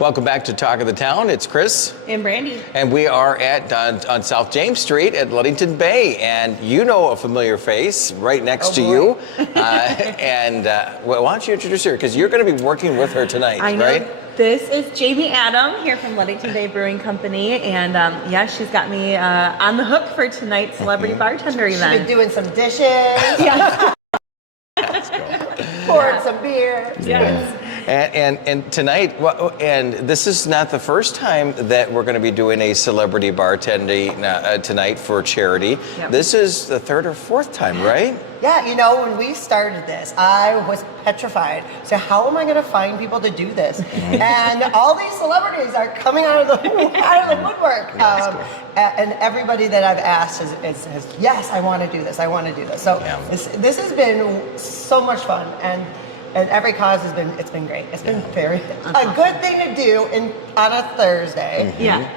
Welcome back to Talk of the Town. It's Chris. And Brandy. And we are on South James Street at Ludington Bay. And you know a familiar face right next to you. Well, why don't you introduce her? Because you're going to be working with her tonight, I know. right? This is Jamie Adam here from Ludington Bay Brewing Company. And yeah, she's got me on the hook for tonight's Celebrity Bartender event. She's been doing some dishes. Yeah. Pouring some beer. Yes. And tonight, and this is not the first time that we're going to be doing a celebrity bartending tonight for charity. Yep. This is the third or fourth time, right? Yeah, you know, when we started this, I was petrified. So how am I going to find people to do this? And all these celebrities are coming out of the woodwork. And everybody that I've asked has yes, I want to do this. I want to do this. So this has been so much fun, and every cause it's been great. It's been a good thing to do on a Thursday. Yeah.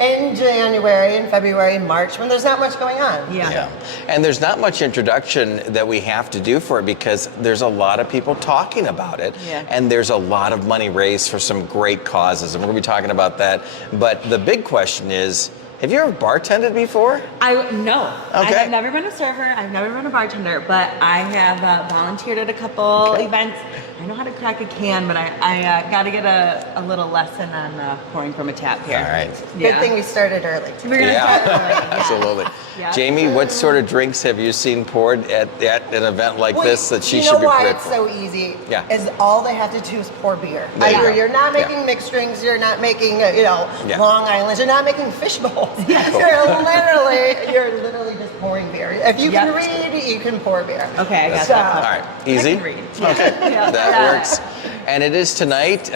In January and February and March when there's not much going on. Yeah. And there's not much introduction that we have to do for it because there's a lot of people talking about it. Yeah. And there's a lot of money raised for some great causes. And we're going to be talking about that. But the big question is, have you ever bartended before? No. Okay. I have never been a server. I've never been a bartender, but I have volunteered at a couple events. I know how to crack a can, but I got to get a little lesson on pouring from a tap here. All right. Good thing we started early. We're going to start early. Yeah. Absolutely. Yeah. Jamie, what sort of drinks have you seen poured at an event like this that she should be why prepared it's for? so easy? Yeah. Is all they have to do is pour beer. There you go. You're not making mixed drinks. You're not making Long Islands. You're not making fish bowls. You're literally just pouring beer. If you can read, you can pour beer. Okay, I got that. All right, easy. I can read. Okay, that works. And it is tonight.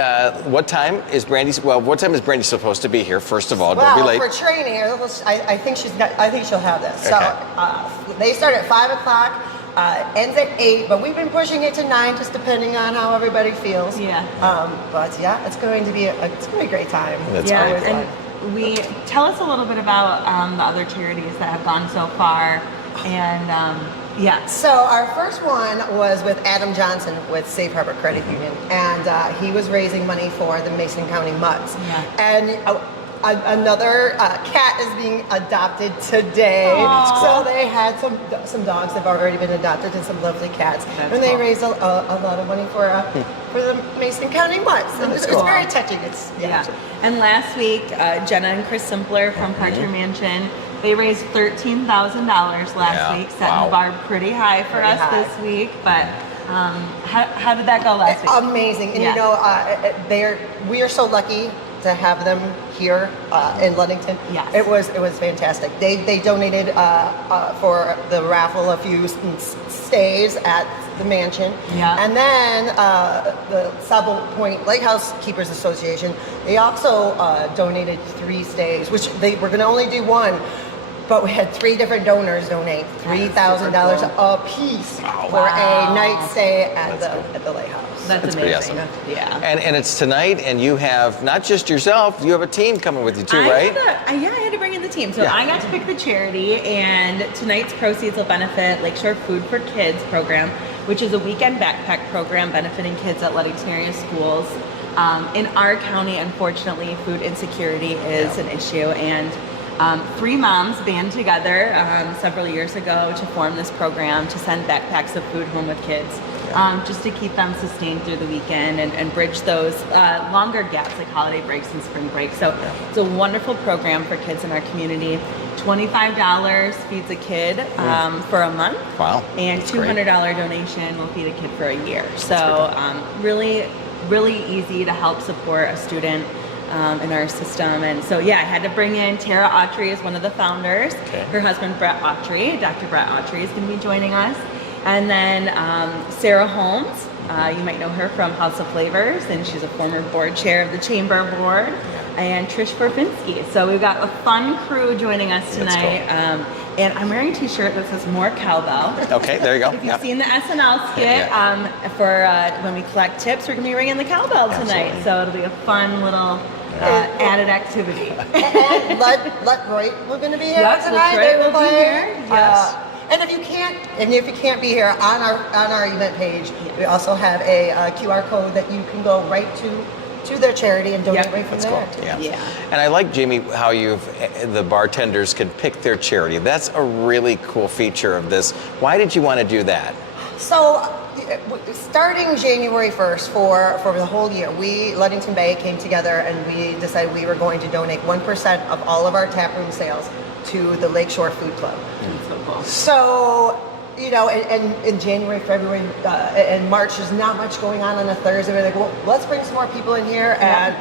What time is Brandy supposed to be here? First of all, don't be late. For training, I think she'll have this. Okay. So they start at 5:00, ends at 8. But we've been pushing it to 9, just depending on how everybody feels. Yeah. But yeah, it's going to be a great time. That's always great. fun. And tell us a little bit about the other charities that have gone so far, and So our first one was with Adam Johnson with Safe Harbor Credit Union, and he was raising money for the Mason County Mutts. Yeah. And another cat is being adopted today. Aww. So they had some dogs that have already been adopted and some lovely cats. That's they cool. raised a lot of money for the Mason County Mutts. And it's very touching. And last week, Jenna and Chris Simpler from Parker Mansion, they raised $13,000 last week, setting the bar pretty high for us this week. But how did that go last week? Amazing. And we are so lucky to have them here in Ludington. Yes. It was fantastic. They donated for the raffle a few stays at the mansion. Yeah. And then the Sable Point Lighthouse Keepers Association, they also donated 3 stays, which they were going to only do 1. But we had 3 different donors donate $3,000 a piece for a night stay at the lighthouse. That's pretty amazing. awesome. Yeah. And it's tonight, and you have not just yourself, you have a team coming with you too, right? I had to bring in the team. So I got to pick the charity, and tonight's proceeds will benefit Lakeshore Food for Kids program, which is a weekend backpack program benefiting kids at Ludington area schools. In our county, unfortunately, food insecurity is an issue, and 3 moms band together several years ago to form this program to send backpacks of food home with kids, just to keep them sustained through the weekend and bridge those longer gaps like holiday breaks and spring breaks. So it's a wonderful program for kids in our community. $25 feeds a kid for a month. Wow. And $200 donation will feed a kid for a year. So really, really easy to help support a student in our system. And so I had to bring in Tara Autry as one of the founders. Her husband Brett Autry, Dr. Brett Autry, is going to be joining us. And then Sarah Holmes, you might know her from House of Flavors, and she's a former board chair of the Chamber Board. And Trish Forbinsky. So we've got a fun crew joining us tonight. And I'm wearing a t-shirt that says "More Cowbell." Okay, there you go. If you've seen the SNL skit, for when we collect tips, we're going to be ringing the cowbell tonight. So it'll be a fun little added activity. And Roy, we're going to be here tonight. Detroit will be here. Yes. And if you can't be here, on our event page, we also have a QR code that you can go right to to their charity and donate Yep. right from That's there. cool. Yeah. Yeah. And I like, Jamie, how the bartenders can pick their charity. That's a really cool feature of this. Why did you want to do that? So, starting January 1st for the whole year, Ludington Bay came together and we decided we were going to donate 1% of all of our taproom sales to the Lakeshore Food Club. That's so cool. So, and in January, February, and March, there's not much going on a Thursday. We're like, well, let's bring some more people in here and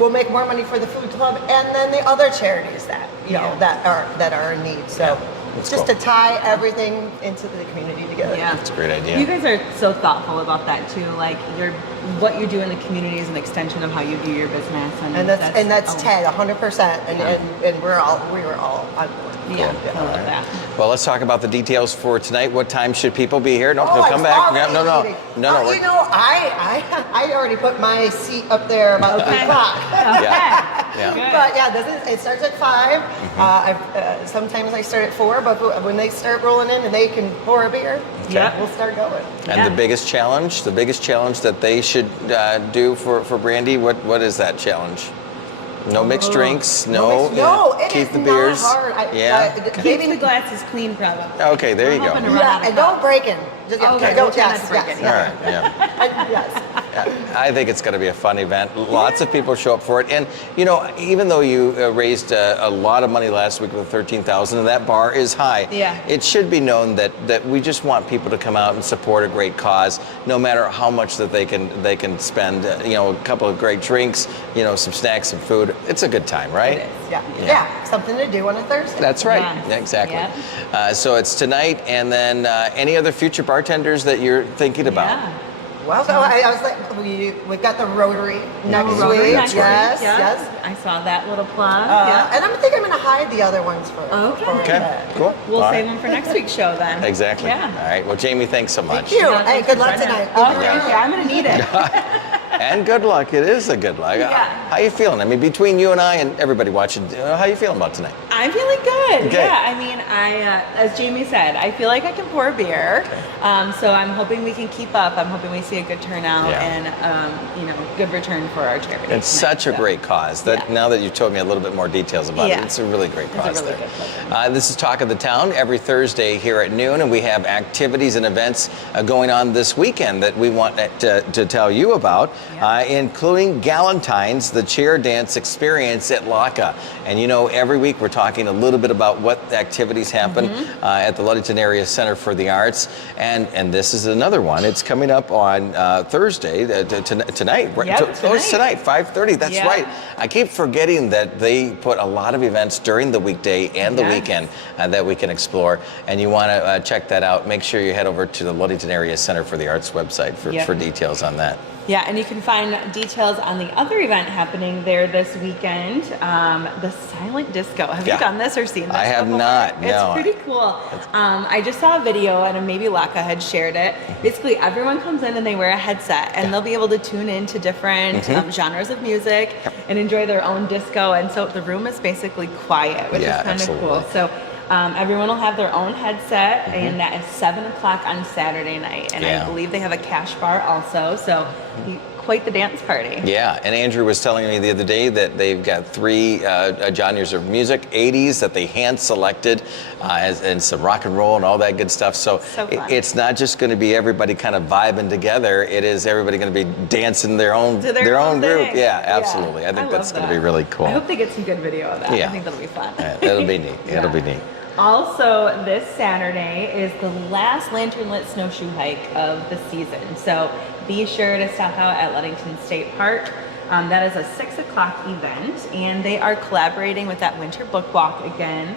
we'll make more money for the food club and then the other charities that that are in need. So. That's Just cool. to tie everything into the community together. Yeah. That's a great idea. You guys are so thoughtful about that too. Like what you do in the community is an extension of how you view your business, And that's Ted, 100%, and we were all on board. Yeah, I love that. Well, let's talk about the details for tonight. What time should people be here? No, Oh, come I'm back. already No. eating. we're- I already put my seat up there about 3 o'clock. Yeah. Good. But yeah, it starts at 5. Sometimes I start at 4, but when they start rolling in and they can pour a beer, Yep. we'll start going. And Yeah. the biggest challenge that they should do for Brandy, what is that challenge? No mixed drinks, No, it keep is the beers. not hard. Keep the glasses clean, probably. Okay, there you I'm go. hoping to run out of And don't cups. break it. Just, Okay, don't, we'll try not yes, to break yes, it. All yes. right, yeah. Yes. I think it's going to be a fun event. Lots of people show up for it, and even though you raised a lot of money last week with $13,000, and that bar is high, Yeah. it should be known that we just want people to come out and support a great cause, no matter how much that they can spend. A couple of great drinks, some snacks, some food. It's a good time, right? It is. Yeah, something to do on a Thursday. That's right. Yes. Yeah, exactly. Yep. So it's tonight, and then any other future bartenders that you're thinking about? Yeah. Well, so I was like, we've got the Rotary next Rotary week. next week, Yes, yeah. yes. I saw that little plug. And I think I'm going to hide the other ones for. Okay. Okay, cool. We'll All save right. them for next week's show then. Exactly. Yeah. All right. Well, Jamie, thanks so much. Thank you. Yeah, Hey, thanks good for luck joining tonight. us. Oh, thank you. I'm going to need it. And good luck. It is a good luck. Yeah. How you feeling? I mean, between you and I and everybody watching, how you feeling about tonight? I'm feeling good. Okay. Yeah, I mean, as Jamie said, I feel like I can pour beer. So I'm hoping we can keep up. I'm hoping we see a good turnout Yeah. and good return for our charity. It's tonight. such a So, great cause. yeah. Now that you've told me a little bit more details about it, Yeah. it's a really great It's a cause really there. good program. This is Talk of the Town every Thursday here at noon, and we have activities and events going on this weekend that we want to tell you about, including Galentine's, the chair dance experience at LACA. And every week we're talking a little bit about what activities happen at the Ludington Area Center for the Arts, and this is another one. It's coming up on Thursday, tonight. Yep, It's tonight, 5:30. That's Yeah. right. I keep forgetting that they put a lot of events during the weekday and the Yes. weekend that we can explore. And you want to check that out. Make sure you head over to the Ludington Area Center for the Arts website for details on that. Yeah, and you can find details on the other event happening there this weekend, the Silent Disco. Have you Yeah. done this or seen this I have before? not, It's no. pretty cool. I just saw a video, and maybe Laka had shared it. Basically, everyone comes in and they wear a headset, and they'll be able to tune in to different genres of music and enjoy their own disco. And so the room is basically quiet, which Yeah, is kind of absolutely. cool. So everyone will have their own headset, and that is 7 o'clock on Saturday night. And Yeah. I believe they have a cash bar also. So quite the dance party. Yeah, and Andrew was telling me the other day that they've got 3 genres of music, 80s that they hand selected, and some rock and roll and all that good stuff. So fun. it's not just going to be everybody kind of vibing together. It is everybody going to be dancing their own To their own group. thing. Yeah, absolutely. I think love that's going to that. be really cool. I hope they get some good video of that. Yeah. I think that'll be fun. Yeah, it'll be neat. It'll be neat. Also, this Saturday is the last lantern lit snowshoe hike of the season. So be sure to stop out at Ludington State Park. That is a 6 o'clock event, and they are collaborating with that winter book walk again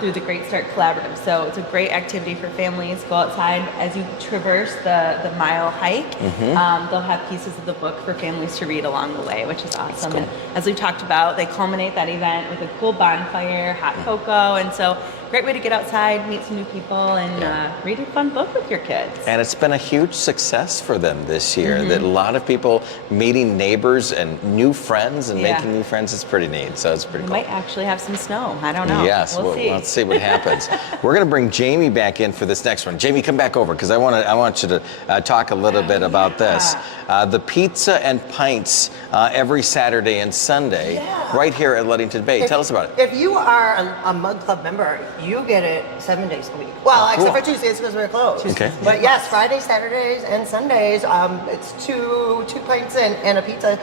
through the Great Start Collaborative. So it's a great activity for families. Go outside as you traverse the mile hike. They'll have pieces of the book for families to read along the way, which is awesome. cool. And as we talked about, they culminate that event with a cool bonfire, hot cocoa, and so great way to get outside, meet some new people, and read a fun book with your kids. And it's been a huge success for them this year. Mm-hmm. That a lot of people meeting neighbors and new friends and making new friends is pretty neat. So it's pretty We cool. might actually have some snow. I don't know. Yes, we'll see. let's see what happens. We're going to bring Jamie back in for this next one. Jamie, come back over because I want you to talk a little bit about this. The pizza and pints every Saturday and Sunday right here at Ludington Bay. Tell us about it. If you are a Mug Club member, you get it 7 days a week. Well, except for Tuesdays because we're closed. Okay. But yes, Fridays, Saturdays, and Sundays, it's two pints and a pizza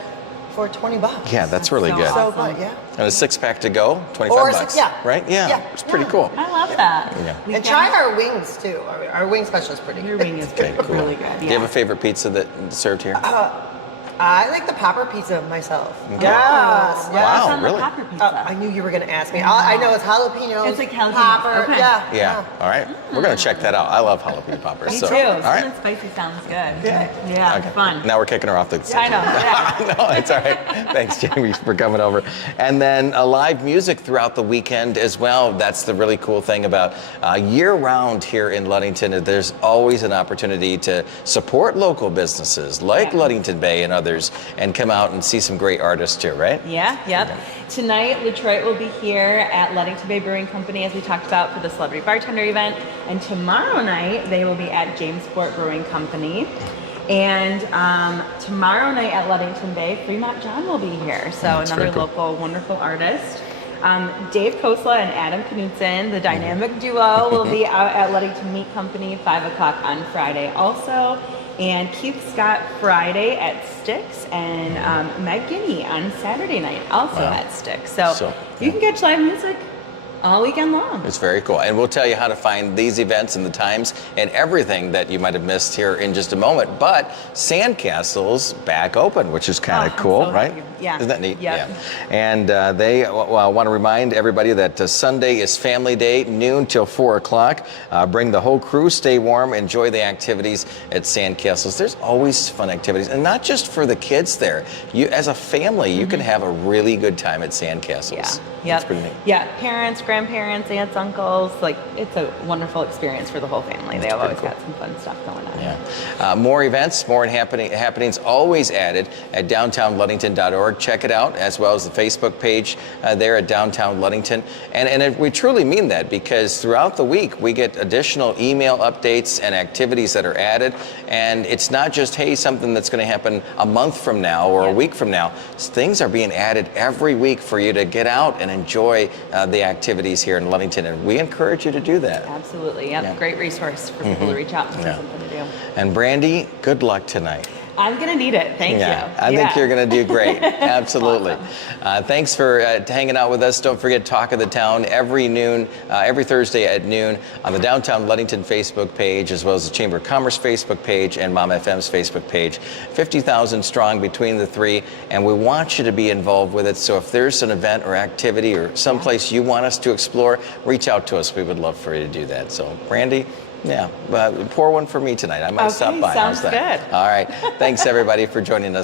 for $20. Yeah, that's really good. So good, yeah. And a 6-pack to go, $25. Or six, Right? Yeah, it's pretty cool. I love that. Yeah. And try our wings too. Our wing special is pretty Your good. wing is Okay, good. cool. Really good. Do you have a favorite pizza that served here? I like the popper pizza myself. Mm-hmm. Yes. What's Wow, on really? the popper pizza? I knew you were going to ask me. I know it's jalapenos. It's like jalapenos, popper. okay. Yeah. All right. We're going to check that out. I love jalapeno poppers. Me so, too. All Something right. spicy sounds good. Yeah. It's fun. Now we're kicking her off the I know. Yeah. No, it's all right. Thanks, Jamie, for coming over. And then live music throughout the weekend as well. That's the really cool thing about year-round here in Ludington. There's always an opportunity to support local businesses like Ludington Bay and others and come out and see some great artists too, right? Yeah, yep. Tonight, Detroit will be here at Ludington Bay Brewing Company, as we talked about, for the Celebrity Bartender event. And tomorrow night, they will be at Jamesport Brewing Company. And tomorrow night at Ludington Bay, Fremont John will be here. So That's another very cool. local, wonderful artist. Dave Kosla and Adam Knudsen, the dynamic duo, will be out at Ludington Meat Company 5 o'clock on Friday also. And Keith Scott Friday at Sticks, and Meg Guinea on Saturday night also at Sticks. So you can catch live music all weekend long. It's very cool. And we'll tell you how to find these events and the times and everything that you might have missed here in just a moment. But Sandcastle's back open, which is kind of I'm cool, so right? happy. Yeah. Isn't that neat? Yep. Yeah. And they want to remind everybody that Sunday is Family Day, noon till 4 o'clock. Bring the whole crew, stay warm, enjoy the activities at Sandcastles. There's always fun activities, and not just for the kids there. You, as a family, you can have a really good time at Sandcastles. Yeah. That's pretty neat. Yeah. Parents, grandparents, aunts, uncles, like it's a wonderful experience for the whole family. They've always got some fun stuff going on. Yeah. More events, more happenings always added at downtownludington.org. Check it out, as well as the Facebook page there at Downtown Ludington. And we truly mean that, because throughout the week we get additional email updates and activities that are added. And it's not just, hey, something that's going to happen a month from now or a week from now. Things are being added every week for you to get out and enjoy the activities here in Ludington. And we encourage you to do that. Absolutely. Yep. Great resource for people to reach out and find something to do. And Brandy, good luck tonight. I'm going to need it. Thank you. I think you're going to do great. Absolutely. Awesome. Thanks for hanging out with us. Don't forget Talk of the Town every Thursday at noon on the Downtown Ludington Facebook page, as well as the Chamber of Commerce Facebook page and Mom FM's Facebook page. 50,000 strong between the three, and we want you to be involved with it. So if there's an event or activity or someplace you want us to explore, reach out to us. We would love for you to do that. So, Brandy, pour one for me tonight. I might stop by. Sounds How's that? good. All right. Thanks, everybody, for joining us.